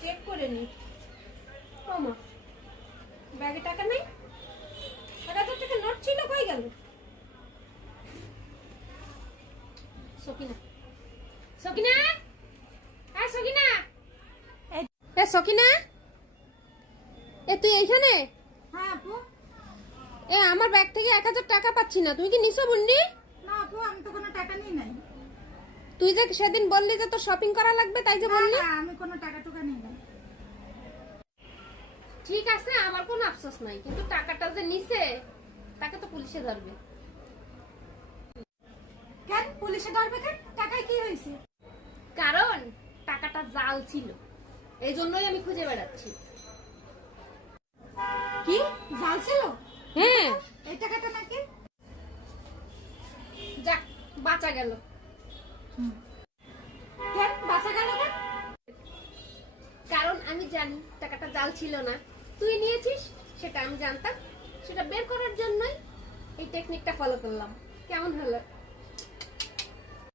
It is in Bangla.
চেক করে নি। ওমা, ব্যাগে টাকা নেই। 1000 টাকা নোট ছিল, কই গেল? সকিনা, সকিনা, হ্যাঁ সকিনা, এ সকিনা, এ তুই এইখানে? হ্যাঁ আপু। এ আমার ব্যাগ থেকে 1000 টাকা পাচ্ছি না, তুমি কি নিছো বুন্নি? না আপু, আমি তো কোনো টাকা নিই নাই। তুই যে সেদিন বললি যে তোর শপিং করা লাগবে, তাই যে বললি। না, আমি কোনো টাকা টুকা নিই নাই। ঠিক আছে, আমার কোনো আফসোস নাই, কিন্তু টাকাটা যে নিছে তাকে তো পুলিশে ধরবে। কেন পুলিশে ধরবে কেন? টাকায় কি হয়েছে? কারণ টাকাটা জাল ছিল, এই জন্যই আমি খুঁজে বেড়াচ্ছি। কি জাল ছিল? হ্যাঁ, এই টাকাটা নাকি? যাক, বাঁচা গেল। কেন বাঁচা গেল কেন? কারণ আমি জানি টাকাটা জাল ছিল না, তুই নিয়েছিস, সেটা আমি জানতাম। সেটা বের করার জন্যই এই টেকনিকটা ফলো করলাম। কেমন হলো?